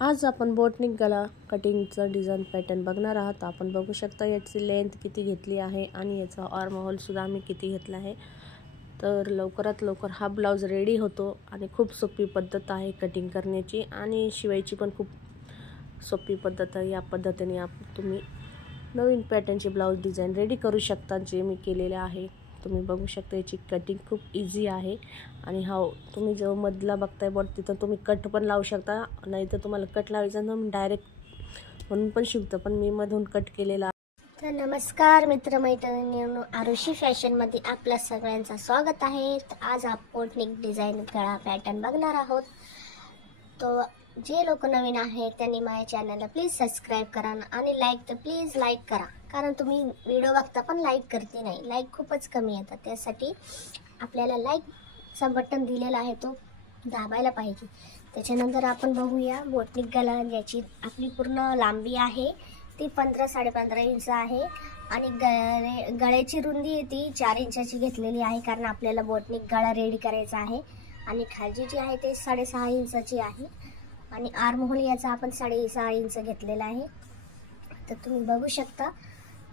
आज आपण बोटनिक गला कटिंगचं डिझाईन पॅटर्न बघणार आहात। आपण बघू शकता याची लेंथ किती घेतली आहे आणि याचा आर्म होल सुद्धा आम्ही किती घेतला आहे। तर लवकरात लवकर हा ब्लाउज रेडी होतो आणि खूप सोपी पद्धत आहे कटिंग करण्याची आणि शिवायची पण खूप सोपी पद्धत आहे। या पद्धतीने तुम्ही नवीन पॅटर्नचे ब्लाउज डिझाईन रेडी करू शकता, जे मी केलेले आहे। तुम्ही बघू शकता याची कटिंग खूप इझी आहे आणि हा तुम्ही जो मधला बघताय बोट तिथं तुम्ही कट पण लावू शकता, नाही तर तुम्हाला कट लावायचा ना डायरेक्ट म्हणून पण शिवतं, पण मी मधून कट केलेला। तर नमस्कार मित्रमैत्रिणींनो, आरुषी फॅशनमध्ये आपल्या सगळ्यांचं स्वागत आहे। तर आज आपण बोटनिक डिझाईन गळा पॅटर्न बघणार आहोत। तो जे लोक नवीन आहेत त्यांनी माझ्या चॅनलला प्लीज सबस्क्राईब करा आणि लाईक तर प्लीज लाईक करा, कारण तुम्ही व्हिडिओ बघता पण लाईक करते नाही, लाईक खूपच कमी येतात। त्यासाठी आपल्याला लाईकचा बटन दिलेला आहे तो दाबायला पाहिजे। त्याच्यानंतर आपण बघूया बोटनिक गला, ज्याची आपली पूर्ण लांबी आहे ती 15-15.5 इंच आहे आणि गळ्याची रुंदी ती 4 इंचाची घेतलेली आहे, कारण आपल्याला बोटनिक गळा रेडी करायचा आहे। आणि खालची जी आहे ते 6.5 इंचाची आहे आणि आर्म होल याचा आपण 6.5 इंच घेतलेला आहे। तर तुम्ही बघू शकता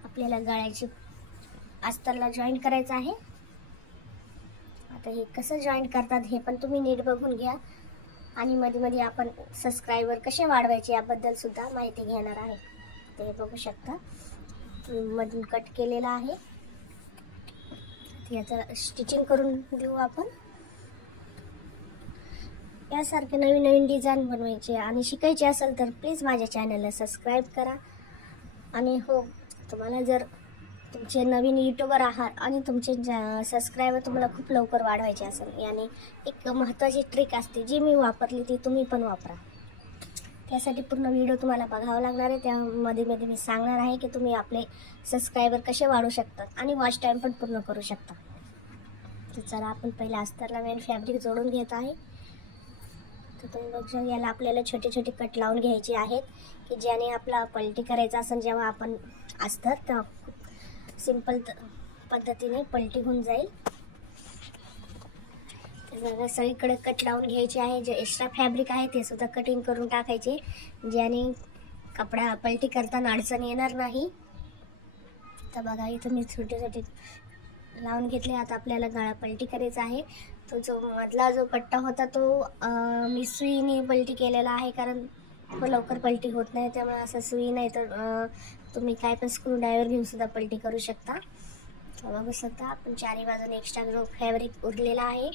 आपल्याला गळ्याची अस्तरला जॉईंट करायचं आहे। आता हे कसं जॉईंट करतात हे पण तुम्ही नीट बघून घ्या आणि मध्ये मध्ये आपण सबस्क्रायबर कसे वाढवायचे याबद्दल सुद्धा माहिती घेणार आहे। ते बघू शकता मधून कट केलेला आहे। याचं स्टिचिंग करून देऊ आपण। यासारखे नवीन नवीन डिझाईन बनवायचे आणि शिकायचे असेल तर प्लीज माझ्या चॅनलला सबस्क्राईब करा। आणि हो, तुम्हाला जर तुमचे नवीन यूट्यूबर आहात आणि तुमचे सबस्क्रायबर तुम्हाला खूप लवकर वाढवायचे असेल, याने एक महत्त्वाची ट्रिक असते जी मी वापरली ती तुम्ही पण वापरा। त्यासाठी पूर्ण व्हिडिओ तुम्हाला बघावा लागणार आहे। त्यामध्ये मध्ये मी सांगणार आहे की तुम्ही आपले सबस्क्रायबर कसे वाढवू शकतात आणि वॉच टाईम पण पूर्ण करू शकता। तर चला आपण पहिला अस्तरला मेन फॅब्रिक जोडून घेत आहे। तर तुम्ही बघू शकता याला आपल्याला छोटे छोटे कट लावून घ्यायचे आहेत की ज्याने आपला पलटी करायचा असेल जेव्हा आपण अस्तर, तर सिंपल पद्धतीने पलटी होऊन जाईल। तर सगळीकडे कट लावून घ्यायचे आहे। जे एक्स्ट्रा फॅब्रिक आहे ते सुद्धा कटिंग करून टाकायचे, ज्याने कपडा पलटी करताना अडचण येणार नाही। तर बघा इथं मी छोटे छोटे लावून घेतले। आता आपल्याला गळा पलटी करायचा आहे। तो जो मधला जो पट्टा होता तो मी सुईने पलटी केलेला आहे, कारण तो लवकर पलटी होत नाही, त्यामुळे असं सुई नाही तर तुम्ही काय पण स्क्रू ड्रायव्हर घेऊन सुद्धा पलटी करू शकता। बघू शकता आपण चारी बाजूने एक्स्ट्रा जो फॅब्रिक उरलेला आहे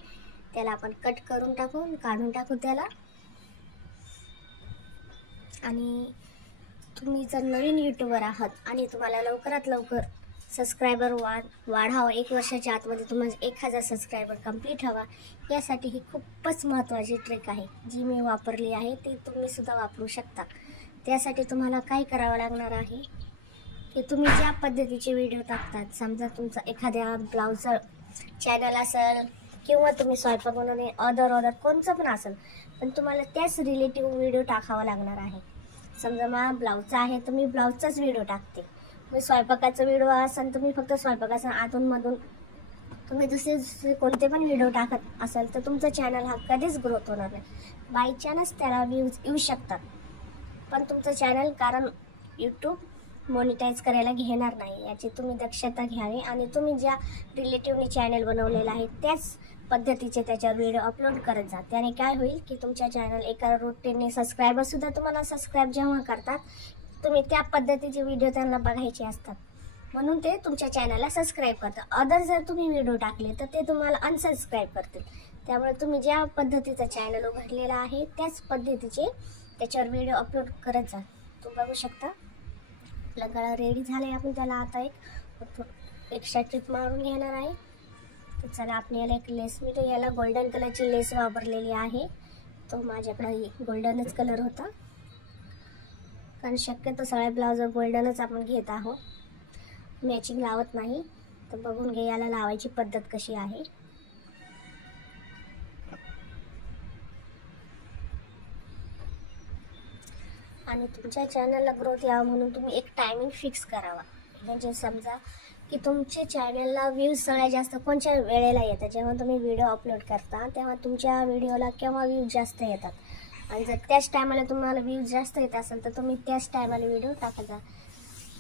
त्याला आपण कट करून काढून टाकू त्याला। आणि तुम्ही जर नवीन यूट्यूबर आहात आणि तुम्हाला लवकरात लवकर सबस्क्रायबर वाढावं, 1 वर्षाच्या आतमध्ये तुम्हाला 1000 सबस्क्रायबर कंप्लीट हवा, यासाठी ही खूपच महत्त्वाची ट्रिक आहे जी मी वापरली आहे, ती तुम्ही सुद्धा वापरू शकता। त्यासाठी तुम्हाला काय करावं लागणार आहे की तुम्ही ज्या पद्धतीचे व्हिडिओ टाकतात, समजा तुमचा एखाद्या ब्लाउजचा चॅनल असेल किंवा तुम्ही स्वयंपाक बनवणे ऑर्डर कोणचं पण असेल, पण तुम्हाला त्याच रिलेटिव्ह व्हिडिओ टाकावा लागणार आहे। समजा मला ब्लाउजचा आहे तर मी ब्लाउजचाच व्हिडिओ टाकते, मी स्वयंपाकाचा व्हिडिओ असेल तर मी फक्त स्वयंपाकाचा आतूनमधून, तुम्ही दुसरे कोणते पण व्हिडिओ टाकत असाल तर तुमचा चॅनल हा कधीच ग्रोथ होणार नाही। बाय चान्स त्याला व्ह्यूज येऊ शकतात, पण तुमचं चॅनल, कारण यूट्यूब मॉनिटाईज करायला घेणार नाही, याची तुम्ही दक्षता घ्यावी। आणि तुम्ही ज्या रिलेटिव्हने चॅनल बनवलेलं आहे त्याच पद्धतीचे त्याच्यावर व्हिडिओ अपलोड करत जा। त्याने काय होईल की तुमच्या चॅनल एका रूटीनने सबस्क्रायबर सुद्धा तुम्हाला सबस्क्राईब जेव्हा करतात, तुम्ही त्या पद्धतीचे व्हिडिओ त्यांना बघायचे असतात, म्हणून ते तुमच्या चॅनलला सबस्क्राईब करतात। अदर जर तुम्ही व्हिडिओ टाकले तर ते तुम्हाला अनसबस्क्राईब करतील। त्यामुळे तुम्ही ज्या पद्धतीचा चॅनल उघडलेला आहे त्याच पद्धतीचे त्याच्यावर व्हिडिओ अपलोड करत जा। तुम्ही बघू शकता आपला गळा रेडी झाला आहे। आपण त्याला आता एक एक्स्ट्रा टिप मारून घेणार आहे। तर चला आपण याला एक लेस, मी तो याला गोल्डन कलरची लेस वापरलेली आहे, तो माझ्याकडे गोल्डनच कलर होता, कारण शक्यतो सगळ्या ब्लाउजवर गोल्डनच आपण घेत आहोत, मॅचिंग लावत नाही। तर बघून घे याला लावायची पद्धत कशी आहे। आणि तुमच्या चॅनलला ग्रोथ यावं म्हणून तुम्ही एक टायमिंग फिक्स करावा, म्हणजे समजा की तुमच्या चॅनलला व्ह्यूज सगळ्यात जास्त कोणत्या वेळेला येतात, जेव्हा तुम्ही व्हिडिओ अपलोड करता तेव्हा तुमच्या व्हिडिओला केव्हा व्ह्यूज जास्त येतात आणि जर त्याच टायमाला तुम्हाला व्ह्यूज जास्त येत असेल तर तुम्ही त्याच टायमाला व्हिडिओ टाकत जा.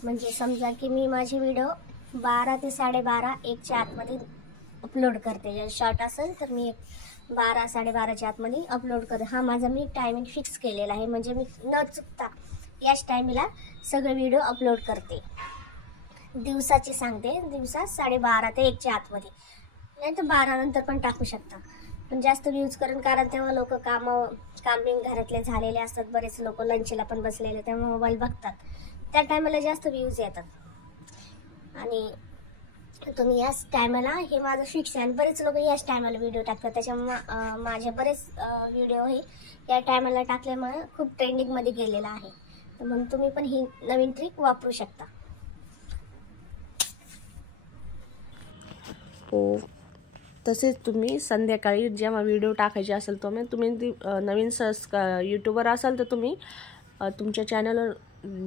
म्हणजे समजा की मी माझे व्हिडिओ 12 ते 12:30 1च्या आतमध्ये अपलोड करते. जर शॉर्ट असेल तर मी 12 12:30च्या आतमध्ये अपलोड करते. हा माझा मी टायमिंग फिक्स केलेला आहे. म्हणजे मी न चुकता याच टायमिंगला सगळे व्हिडिओ अपलोड करते. दिवसाची सांगते, दिवसा 12:30 ते 1च्या आतमध्ये, नाही तर 12 नंतर पण टाकू शकता. पण जास्त व्ह्यूज करून, कारण तेव्हा लोक काम घरातले झालेले असतात. बरेच लोक लंचला पण बसलेले, तेव्हा मोबाईल बघतात. त्या टायमाला जास्त व्ह्यूज येतात. आणि तुम्ही याच टायमाला, हे माझं फिक्स आहे. आणि बरेच लोक याच टायमाला व्हिडिओ टाकतात. त्याच्यामुळे माझे बरेच व्हिडिओ हे या टायमाला टाकल्यामुळे खूप ट्रेंडिंगमध्ये गेलेला आहे. तर मग तुम्ही पण ही नवीन ट्रिक वापरू शकता. हो, तसेच तुम्ही संध्याकाळी जेव्हा व्हिडिओ टाकायचे असेल तुम्ही नवीन यूट्यूबर असाल तर तुम्ही तुमच्या चॅनलवर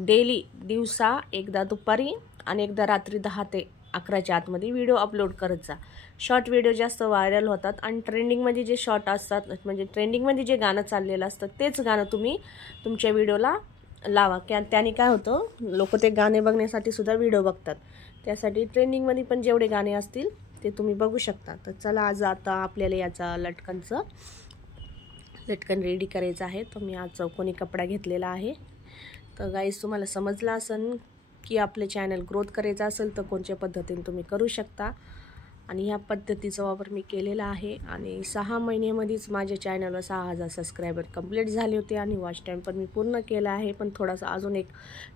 डेली दिवसा एकदा दुपारी आणि एकदा रात्री 10 ते 11च्या आतमध्ये व्हिडिओ अपलोड करत जा. शॉर्ट व्हिडिओ जास्त व्हायरल होतात आणि ट्रेंडिंगमध्ये जे शॉर्ट असतात, म्हणजे ट्रेंडिंगमध्ये जे गाणं चाललेलं असतं तेच गाणं तुम्ही तुमच्या व्हिडिओला लावा. त्याने काय होतं, लोक ते गाणे बघण्यासाठी सुद्धा व्हिडिओ बघतात. त्यासाठी ट्रेंडिंगमध्ये पण जेवढे गाणे असतील ते तुम्ही बघू शकता. तर चला, आज आता आपल्याला याचा लटकन रेडी करायचं आहे. तर मी आज चौकोनी कपडा घेतलेला आहे. तर गाईस, तुम्हाला समजलं असेल की आपले चॅनल ग्रोथ करायचं असेल तर कोणत्या पद्धतीने तुम्ही करू शकता. आणि ह्या पद्धतीचा वापर मी केलेला आहे. आणि 6 महिन्यामध्येच माझ्या चॅनलवर 6000 सबस्क्रायबर कंप्लीट झाले होते. आणि वॉच टाईम पण मी पूर्ण केला आहे. पण थोडासा अजून एक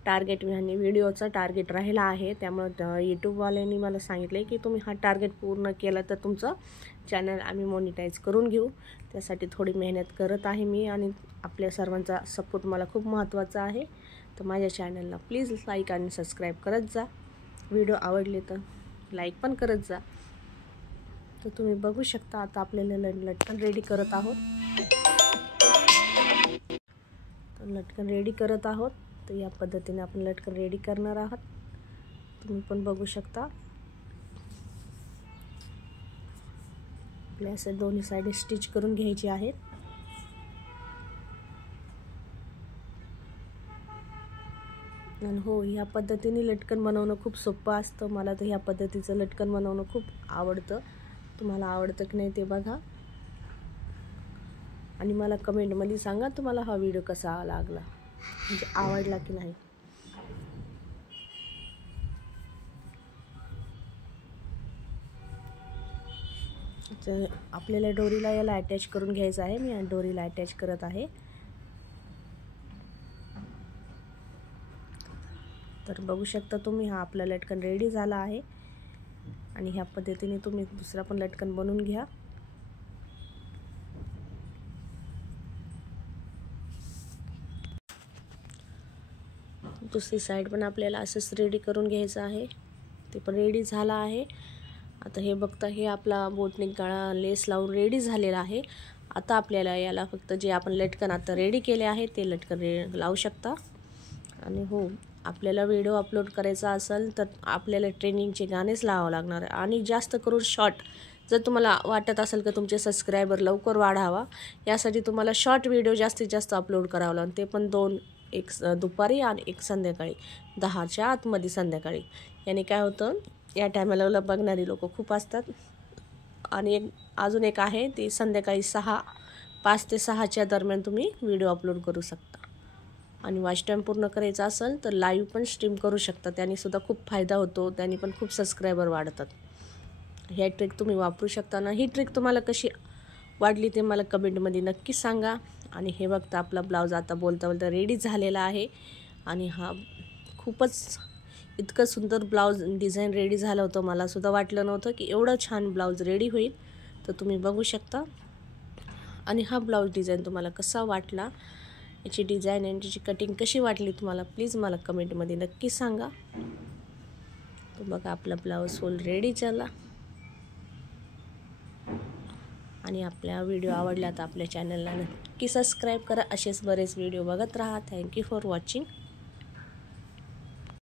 टार्गेट आणि व्हिडिओचा टार्गेट राहिला आहे. त्यामुळे यूट्यूबवाल्यांनी मला सांगितले की तुम्ही हा टार्गेट पूर्ण केला तर तुमचं चॅनल आम्ही मॉनिटाईज करून घेऊ. त्यासाठी थोडी मेहनत करत आहे मी. आणि आपल्या सर्वांचा सपोर्ट मला खूप महत्त्वाचा आहे. तर माझ्या चॅनलला प्लीज लाईक आणि सबस्क्राईब करत जा. व्हिडिओ आवडले तर लाईक पण करत जा. तर तुम्ही बघू शकता, आता आपल्याला लटकन रेडी करत आहोत. तर लटकन रेडी करत आहोत. तर या पद्धतीने आपण लटकन रेडी करणार आहात. तुम्ही पण बघू शकता. आपल्या असे दोन्ही साईड स्टिच करून घ्यायचे आहेत. आणि हो, ह्या पद्धतीने लटकन बनवणं खूप सोपं असतं. मला तर ह्या पद्धतीचं लटकन बनवणं खूप आवडतं. तुम्हाला आवडतं की नाही ते बघा. आणि मला कमेंटमध्ये सांगा तुम्हाला हा व्हिडिओ कसा लागला, म्हणजे आवडला की नाही. तर आपल्याला दोरीला याला अटॅच करून घ्यायचं आहे. मी दोरीला अटॅच करत आहे. तर बघू शकता तुम्ही, हा आपला लटकन रेडी झाला आहे. आणि ह्या पद्धतीने तुम्ही दुसरा पण लटकन बनवून घ्या. दुसरी साईड पण आपल्याला असंच रेडी करून घ्यायचं आहे. ते पण रेडी झाला आहे. आता हे बघता, हे आपला बोटनिक गळा लेस लावून रेडी झालेला आहे. आता आपल्याला याला फक्त जे आपण लटकन आता रेडी केले आहे ते लटकन लावू शकता. आणि हो, आपल्याला व्हिडिओ अपलोड करायचा असेल तर आपल्याला ट्रेंडिंगचे गाणेच लावावं लागणार आहे. आणि जास्त करून शॉर्ट, जर तुम्हाला वाटत असेल की तुमचे सबस्क्रायबर लवकर वाढावा, यासाठी तुम्हाला शॉर्ट व्हिडिओ जास्तीत जास्त अपलोड करावं लागेल. ते पण 2, एक दुपारी आणि एक संध्याकाळी 10च्या आतमध्ये संध्याकाळी. याने काय होतं, या टायमाला बघणारी लोक खूप असतात. आणि अजून एक आहे ते संध्याकाळी 5 ते 6च्या दरम्यान तुम्ही व्हिडिओ अपलोड करू शकता. आणि वॉच टाईम पूर्ण करायचा असेल तर लाईव्ह पण स्ट्रीम करू शकता. त्याने सुद्धा खूप फायदा होतो. त्याने पण खूप सबस्क्रायबर वाढतात. ह्या ट्रिक तुम्ही वापरू शकता ना. ही ट्रिक तुम्हाला कशी वाटली ते मला कमेंटमध्ये नक्की सांगा. आणि हे बघता, आपला ब्लाऊज आता बोलता बोलता रेडी झालेला आहे. आणि हा खूपच इतकं सुंदर ब्लाऊज डिझाईन रेडी झालं होतं. मला सुद्धा वाटलं नव्हतं की एवढं छान ब्लाऊज रेडी होईल. तर तुम्ही बघू शकता. आणि हा ब्लाऊज डिझाईन तुम्हाला कसा वाटला, याची डिझाईन आणि त्याची कटिंग कशी वाटली तुम्हाला, प्लीज मला कमेंटमध्ये नक्की सांगा. तर बघा, आपला ब्लाऊज फुल रेडी झाला. आणि आपल्या व्हिडिओ आवडला तर आपल्या चॅनलला नक्की सबस्क्राईब करा. असेच बरेच व्हिडिओ बघत राहा. Thank you for watching.